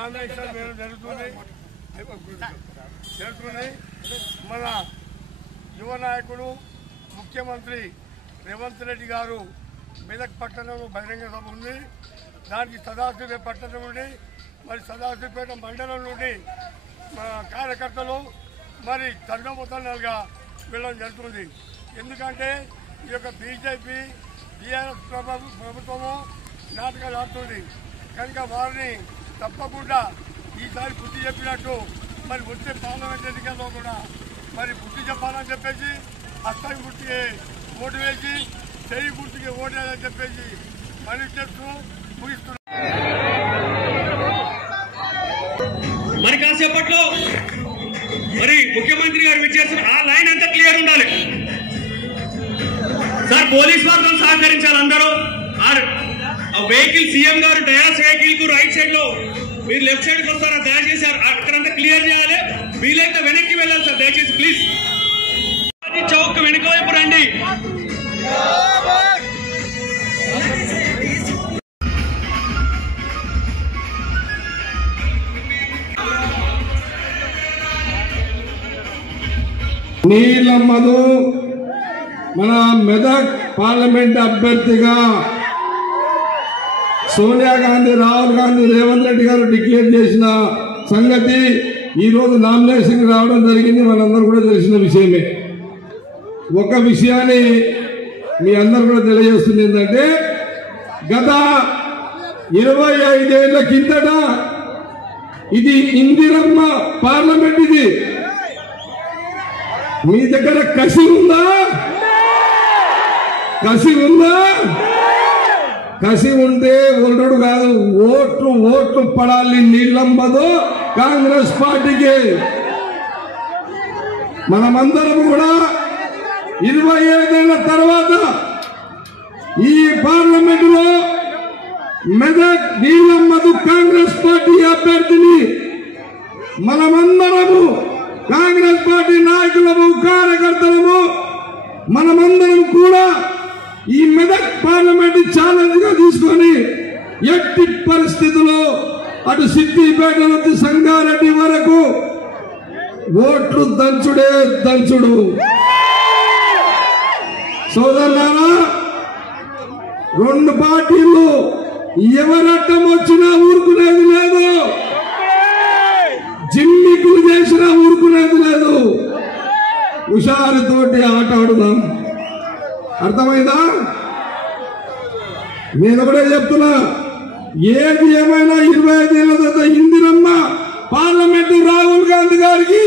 Nomination జరుగుతున్నాయి. మన యువ నాయకుడు ముఖ్యమంత్రి రేవంత్ రెడ్డి గారు మెదక్ పట్టణంలో బహిరంగ సభ ఉంది. దానికి సదాశివపేట పట్టణం నుండి మరి సదాశివపేట మండలం నుండి కార్యకర్తలు మరి తండోపతండాలుగా వెళ్ళడం జరుగుతుంది. ఎందుకంటే ఈ యొక్క బీజేపీ టీఆర్ఎస్ ప్రభుత్వము నాటకాలు ఆడుతుంది కనుక వారిని తప్పకుండా ఈసారి బుద్ధి చెప్పినట్టు మరి వచ్చే పార్లమెంట్ ఎన్నికల్లో కూడా మరి బుద్ధి చెప్పాలని చెప్పేసి హస్తం గుర్తుకి ఓటు వేసి చెయ్యి గుర్తుకి ఓటేయాలని చెప్పేసి మరి చేస్తూ ముగిస్తున్నారు. మరి కాసేపట్లో మరి ముఖ్యమంత్రి గారు విచ్చేసిన ఆ లైన్ అంతా క్లియర్ ఉండాలి సార్. పోలీస్ వర్గం సహకరించాలి అందరూ. ఆ వెహికల్ సీఎం గారు డయాస్ వెహికల్ కు రైట్ సైడ్ లో మీరు లెఫ్ట్ సైడ్ కి వస్తారా దయచేసి అక్కడంతా క్లియర్ చేయాలి. వీలైతే వెనక్కి వెళ్ళాలి సార్ దయచేసి ప్లీజ్. చౌక్ వెనుక వైపు రండి. నీలమ్మను మన మెదక్ పార్లమెంట్ అభ్యర్థిగా సోనియా గాంధీ, రాహుల్ గాంధీ, రేవంత్ రెడ్డి గారు డిక్లేర్ చేసిన సంగతి ఈరోజు నామినేషన్ రావడం జరిగింది. మనందరూ కూడా తెలిసిన విషయమే. ఒక విషయాన్ని మీ అందరూ కూడా తెలియజేస్తుంది ఏంటంటే గత 25 ఏళ్ల కిందట ఇది ఇందిరమ్మ పార్లమెంట్. ఇది మీ దగ్గర కసి ఉందా? కసి ఉందా? కసి ఉంటే ఒల్లుడు కాదు, ఓట్లు పడాలి నీళ్ళంబదు కాంగ్రెస్ పార్టీకి. మనమందరం కూడా 25 ఏళ్ల తర్వాత ఈ పార్లమెంటులో మెదక్ నీళ్ళమ్మదు కాంగ్రెస్ పార్టీ అభ్యర్థిని మనమందరము కాంగ్రెస్ పార్టీ నాయకులము, కార్యకర్తలము మనమందరం కూడా ఈ మెదక్ పార్లమెంట్ ఛాలెంజ్ గా తీసుకొని ఎట్టి పరిస్థితుల్లో అటు సిద్దిపేట నుంచి సంగారెడ్డి వరకు ఓట్లు దంచుడే దంచుడు. సోదరులారా, 2 పార్టీలు ఎవరట్టం వచ్చినా ఊరుకునేది లేదు, జిమ్మికులు చేసినా ఊరుకునేది లేదు. హుషారుతోటి ఆట ఆడుదాం. అర్థమైందా? నేను కూడా చెప్తున్నా, ఏది ఏమైనా 25 ఏళ్ల తర్వాత ఇందిరమ్మ పార్లమెంటు రాహుల్ గాంధీ గారికి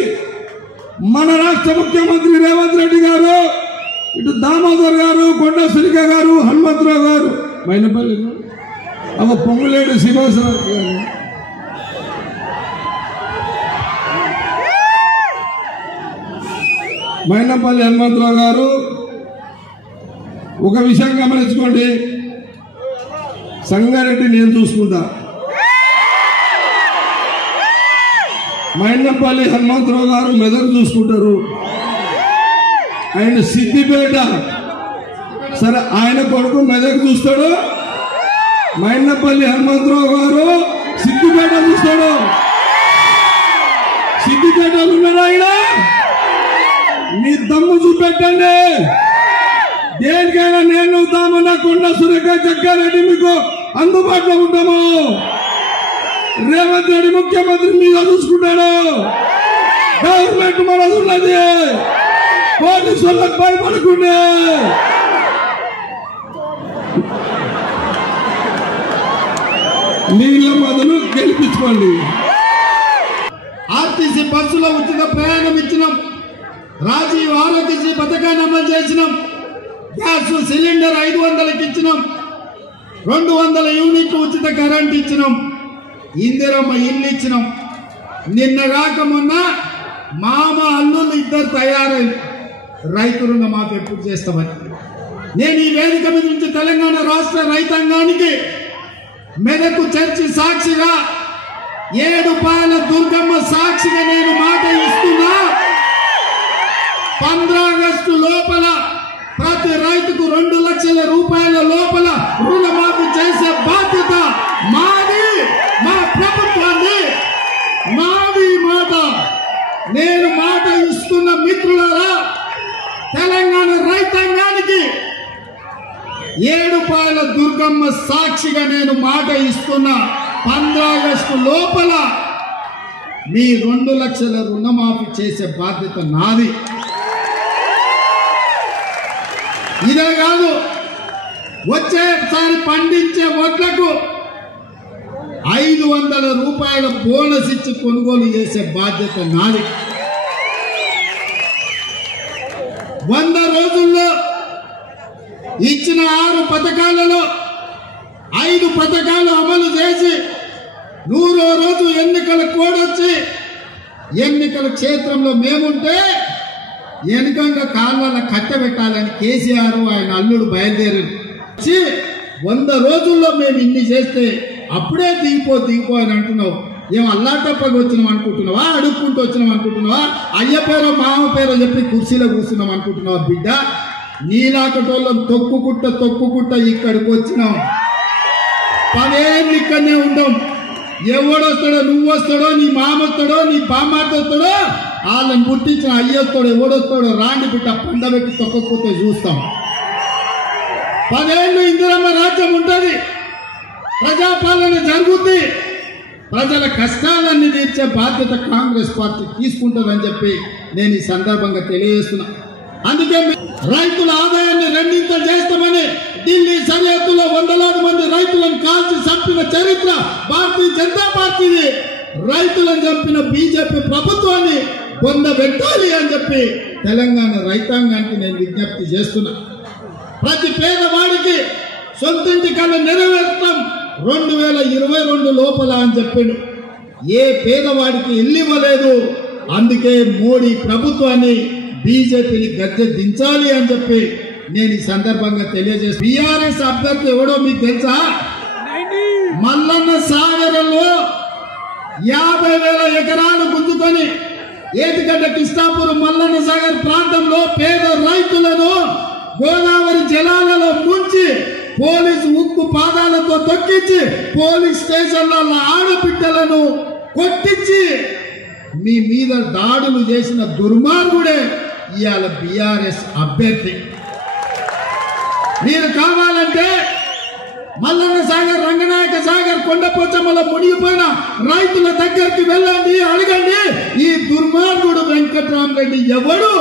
మన రాష్ట్ర ముఖ్యమంత్రి రేవంత్ రెడ్డి గారు, ఇటు దామోదర్ గారు, కొండ సురేఖ గారు, హనుమంతరావు గారు, మైనపల్లి పొంగులేడు శ్రీనివాసరావు గారు, మైనపల్లి హనుమంతరావు గారు. ఒక విషయం గమనించుకోండి, సంగారెడ్డి నేను చూసుకుంటా, మైనపల్లి హనుమంతరావు గారు మెదక్ చూసుకుంటారు, ఆయన సిద్దిపేట, సరే ఆయన కొడుకు మెదక్ చూస్తాడు, మైనపల్లి హనుమంతరావు గారు సిద్దిపేట చూస్తాడు. సిద్దిపేట ఉన్నాడు ఆయన. మీ దమ్ము చూపెట్టండి. దేనికైనా నేను దామన్న కొండ సురేఖ జగ్గారెడ్డి మీకు అందుబాటులో ఉంటాము. రేవంత్ రెడ్డి ముఖ్యమంత్రి మీద చూసుకుంటాడు. గవర్నమెంట్ మనది ఉన్నది. పోలీసు వాళ్ళకి భయపడకుండా నీళ్ళ మొదలు గెలిపించుకోండి. ఆర్టీసీ బస్సులో ఉచిత ప్రయాణం ఇచ్చినాం. రాజీవ్ ఆరోగ్యశ్రీ పథకాన్ని అమలు చేసినాం. గ్యాస్ సిలిండర్ 500కి ఇచ్చినాం. 200 యూనిట్లు ఉచిత కరెంట్ ఇచ్చినాం. ఇందిరమ్మ ఇల్లు ఇచ్చినాం. నిన్న కాక మొన్న మామ అల్లుళ్ళు 2 తయారైంది. రైతు రుణమాఫీ ఎప్పుడు చేస్తామని నేను ఈ వేదిక మీద నుంచి తెలంగాణ రాష్ట్ర రైతాంగానికి మెదకు చర్చి సాక్షిగా, ఏడుపాయల దుర్గమ్మ సాక్షిగా నేను మాట ఇస్తున్నా. 15 ఆగస్టు లోపల ప్రతి రైతుకు 2 లక్షల రూపాయల లోపల రుణమాఫీ చేసే బాధ్యత మాది, మా ప్రభుత్వాన్ని. నేను మాట ఇస్తున్న మిత్రులారా, తెలంగాణ రైతాంగానికి ఏడుపాయల దుర్గమ్మ సాక్షిగా నేను మాట ఇస్తున్నా, 15 ఆగస్టు లోపల మీ 2 లక్షల రుణమాఫీ చేసే బాధ్యత నాది. ఇదే కాదు, వచ్చేసారి పండించే వడ్లకు 500 రూపాయల బోనస్ ఇచ్చి కొనుగోలు చేసే బాధ్యత నాది. 100 రోజుల్లో ఇచ్చిన 6 పథకాలలో 5 పథకాలు అమలు చేసి 100వ రోజు ఎన్నికల కోడ్ వచ్చి ఎన్నికల క్షేత్రంలో మేముంటే వెనుకంగా కాళ్ళ కట్టబెట్టాలని కేసీఆర్ ఆయన అల్లుడు బయలుదేరి 100 రోజుల్లో మేము ఇన్ని చేస్తే అప్పుడే దిగిపో అని అంటున్నావు. ఏం అల్లాటప్పగా వచ్చినాం అనుకుంటున్నావా? అడుక్కుంటూ వచ్చినాం అనుకుంటున్నావా? అయ్య పేరో మామ పేరో చెప్పి కుర్చీలో కూర్చున్నాం అనుకుంటున్నావా? బిడ్డ, నీలాకటోళ్ళం తొక్కుకుంట ఇక్కడికి వచ్చినాం. 10 ఏళ్ళు ఇక్కడనే ఉంటాం. ఎవడొస్తాడో, నువ్వు వస్తాడో, నీ మామ వస్తాడో, నీ బామ్మాట వస్తాడో, వాళ్ళని పుట్టించిన అయ్యొస్తాడో ఎవడొస్తాడో రాండి బిడ్డ, పండబెట్టి తొక్కకపోతే చూస్తాం. 10 ఏళ్ళు ఇందిరమ్మ రాజ్యం ఉంటుంది, ప్రజాపాలన జరుగుద్ది, ప్రజల కష్టాలన్నీ తీర్చే బాధ్యత కాంగ్రెస్ పార్టీ తీసుకుంటుందని చెప్పి నేను ఈ సందర్భంగా తెలియజేస్తున్నా. అందుకే రైతుల ఆదాయాన్ని 2 చేస్తామని ఢిల్లీ సరిహద్దులో 100లాది మంది రైతులను కాల్చి చంపిన చరిత్ర భారతీయ జనతా పార్టీది. రైతులను చంపిన బీజేపీ ప్రభుత్వాన్ని పొందబెట్టాలి అని చెప్పి తెలంగాణ రైతాంగానికి నేను విజ్ఞప్తి చేస్తున్నా. ప్రతి పేదవాడికి సొంతింటి కళ నెరవేర్తాం 2022 లోపల అని చెప్పాడు. ఏ పేదవాడికి ఇల్లు ఇవ్వలేదు. అందుకే మోడీ ప్రభుత్వాన్ని, బీజేపీని గద్దె దించాలి అని చెప్పి నేను ఈ సందర్భంగా తెలియజేస్తాను. బీఆర్ఎస్ అభ్యర్థి ఎవడో మీకు తెలుసా? మల్లన్న సాగరంలో 50,000 ఎకరాలు గుంజుకొని ఏటిగడ్డ కిష్టాపురం మల్లన్న సాగర్ ప్రాంతంలో పేద రైతులను గోదావరి జలాలలో ముంచి పోలీసు ఉక్కు పాదాలతో తొక్కించి పోలీస్ స్టేషన్ల ఆడబిడ్డలను కొట్టించి మీ మీద దాడులు చేసిన దుర్మార్గుడే ఇవాళ బీఆర్ఎస్ అభ్యర్థి. మీరు కావాలంటే మల్లన్న సాగర్, రంగనాయక సాగర్, కొండపోచమ్మలో మునిగిపోయిన రైతుల దగ్గరికి వెళ్ళండి, అడగండి. ఈ దుర్మార్గుడు వెంకట్రామరెడ్డి ఎవడు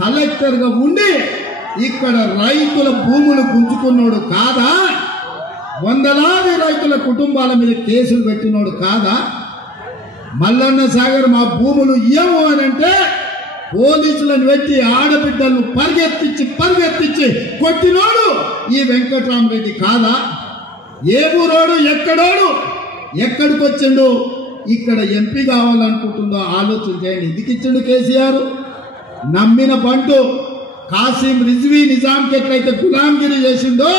కలెక్టర్ గా ఉండి ఇక్కడ రైతుల భూములు గుంజుకున్నాడు కాదా? 100లాది రైతుల కుటుంబాల మీద కేసులు పెట్టినోడు కాదా? మల్లన్న సాగర్ మా భూములు ఇయ్యము అని అంటే పోలీసులను పెట్టి ఆడబిడ్డలను పరిగెత్తించి కొట్టినోడు ఈ వెంకట్రామరెడ్డి కాదా? ఏ ఊరోడు, ఎక్కడోడు, ఎక్కడికి వచ్చిండు, ఇక్కడ ఎంపీ కావాలనుకుంటుందో ఆలోచన చేయండి. ఎందుకు ఇచ్చిండు కేసీఆర్? నమ్మిన బంటు కాసిం రిజ్వీ నిజాంకి ఎట్లయితే గులాంగిరి చేసిండో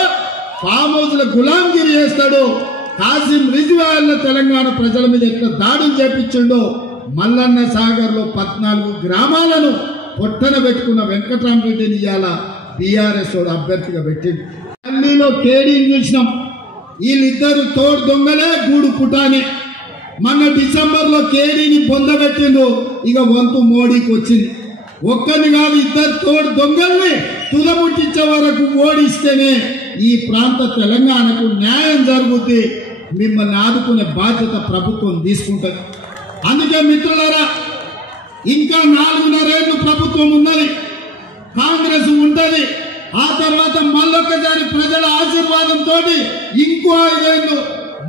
ఫామ్ హౌస్ లో గులాంగిరి చేస్తాడు. కాసిం రిజ్వీ వాళ్ళ తెలంగాణ ప్రజల మీద ఎట్లా దాడులు చేపించిండో మల్లన్న సాగర్ లో 14 గ్రామాలను పొట్టన పెట్టుకున్న వెంకట్రామరెడ్డిని ఇవాళ బీఆర్ఎస్ అభ్యర్థిగా పెట్టిండు. ఢిల్లీలో కేడీని చూసినాం. వీళ్ళిద్దరు తోడు దొంగలే గూడు పుటాని. మొన్న డిసెంబర్ లో కేడీని పొందబెట్టిండు. ఇక వంతు మోడీకి వచ్చింది. ఒక్కరిని కాదు, 2 తోడు దొంగల్ని తుదముట్టించే వరకు ఓడిస్తేనే ఈ ప్రాంత తెలంగాణకు న్యాయం జరుగుద్ది. మిమ్మల్ని ఆదుకునే బాధ్యత ప్రభుత్వం తీసుకుంటుంది. అందుకే మిత్రులారా, ఇంకా 4.5 ఏళ్ళు ప్రభుత్వం ఉన్నది, కాంగ్రెస్ ఉంటది. ఆ తర్వాత మళ్ళొక్కసారి ప్రజల ఆశీర్వాదంతో ఇంకో 5 ఏళ్ళు,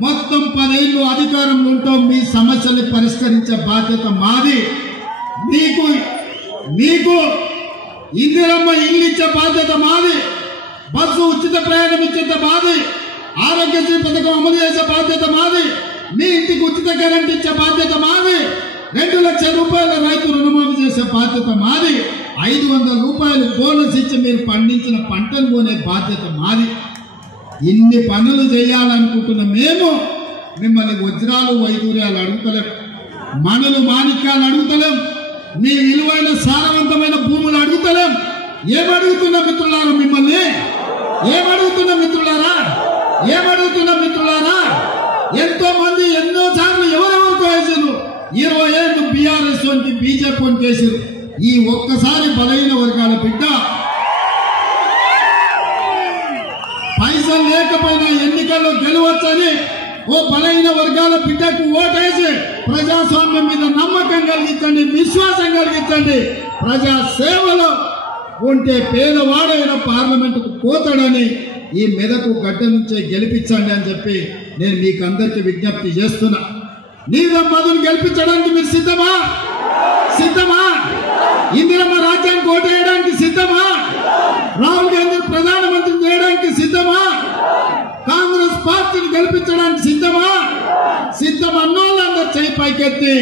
మొత్తం 10 ఏళ్ళు అధికారంలో ఉంటాం. మీ సమస్యల్ని పరిష్కరించే బాధ్యత మాది. మీకు ఇందిరమ్మ ఇల్లు ఇచ్చే బాధ్యత మాది. బస్సు ఉచిత ప్రయాణం ఇచ్చే మాది. ఆరోగ్యశ్రీ పథకం అమలు చేసే బాధ్యత మాది. మీ ఇంటికి ఉచిత కరెంట్ ఇచ్చే బాధ్యత మాది. 2 లక్షల రూపాయల రైతు రుణమాఫీ చేసే బాధ్యత మాది. 500 రూపాయలు బోనస్ ఇచ్చి మీరు పండించిన పంటను కొనే బాధ్యత మాది. ఇన్ని పనులు చేయాలనుకుంటున్న మేము మిమ్మల్ని వజ్రాలు వైదూర్యాలు అడుగుతలేం, మనులు మాణిక్యాలు అడుగుతలేం, మీ విలువైన సారవంతమైన భూములు అడుగుతలేం. ఏమడుగుతున్న మిత్రులారా? మిమ్మల్ని ఏమడుగుతున్న మిత్రులారా? ఎంతో మంది ఎన్నో సార్లు ఎవరెవరికో వేసారు. 20 ఏళ్ళు బీఆర్ఎస్ వానికి బీజేపీ వానికి వేసారు. ఈ ఒక్కసారి బలహీన వర్గాల బిడ్డ పైసలు లేకపోయినా ఎన్నికల్లో గెలవచ్చని ఓ బలహీన వర్గాల బిడ్డకు ఓటేసి ప్రజాస్వామ్యం మీద నమ్మకం కలిగించండి, విశ్వాసం కలిగించండి. ప్రజా సేవలో ఉంటే పేదవాడైన పార్లమెంటుకు పోతాడని ఈ మెదకు గడ్డ నుంచే గెలిపించండి అని చెప్పి నేను మీకు అందరికీ విజ్ఞప్తి చేస్తున్నా. నీలం మధును గెలిపించడానికి మీరు సిద్ధమా? సిద్ధమా? ఇందిరమ్మ రాజ్యానికి ఓటేయడానికి సిద్ధమా? రాహుల్ గాంధీ ప్రధానమంత్రి చేయడానికి సిద్ధమా? కాంగ్రెస్ పార్టీని గెలిపించడానికి సిద్ధమా? సిద్ధం అన్నోళ్ళు అందరు చేయి పైకెత్తి,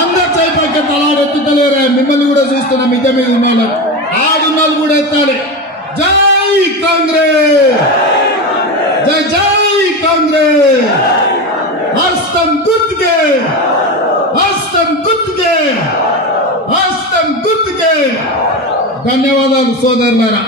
అందరు చేయి పైకెత్తి. అలా ఎత్తుతలేరా? మిమ్మల్ని కూడా చూస్తున్నా. మిగతా మీద ఉన్న ఆడున్నోళ్ళు కూడా ఎత్తాలి. జై కాంగ్రెస్, జై జై కాంగ్రెస్. హస్తం గుర్తుకే, హస్తం గుర్తుకే, హస్తం గుర్తుకే. ధన్యవాదాలు సోదరులారా.